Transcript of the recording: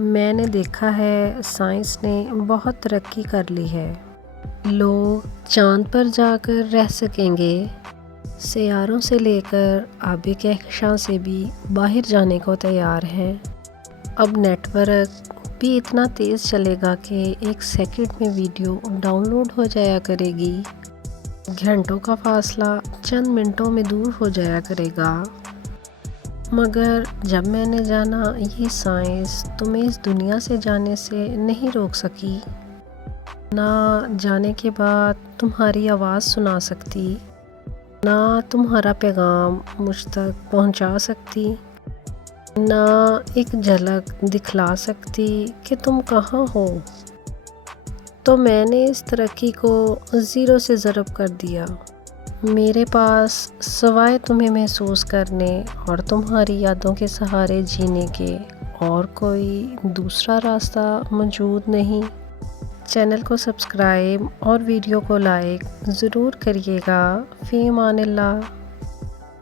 میں نے دیکھا ہے سائنس نے بہت ترقی کر لی ہے۔ لوگ چاند پر جا کر رہ سکیں گے، سیاروں سے لے کر آبی کہکشاں سے بھی باہر جانے کو تیار ہیں۔ اب نیٹ ورک بھی اتنا تیز چلے گا کہ ایک سیکنڈ میں ویڈیو ڈاؤن لوڈ ہو جایا کرے گی، گھنٹوں کا فاصلہ چند منٹوں میں دور ہو جایا کرے گا۔ مگر جب میں نے جانا یہ سائنس تمہیں اس دنیا سے جانے سے نہیں روک سکی، نہ جانے کے بعد تمہاری آواز سنا سکتی، نہ تمہارا پیغام مجھ تک پہنچا سکتی، نہ ایک جھلک دکھلا سکتی کہ تم کہاں ہو، تو میں نے اس ترقی کو زیرو سے ضرب کر دیا۔ میرے پاس سوائے تمہیں محسوس کرنے اور تمہاری یادوں کے سہارے جینے کے اور کوئی دوسرا راستہ موجود نہیں۔ چینل کو سبسکرائب اور ویڈیو کو لائک ضرور کریے گا۔ فی امان اللہ۔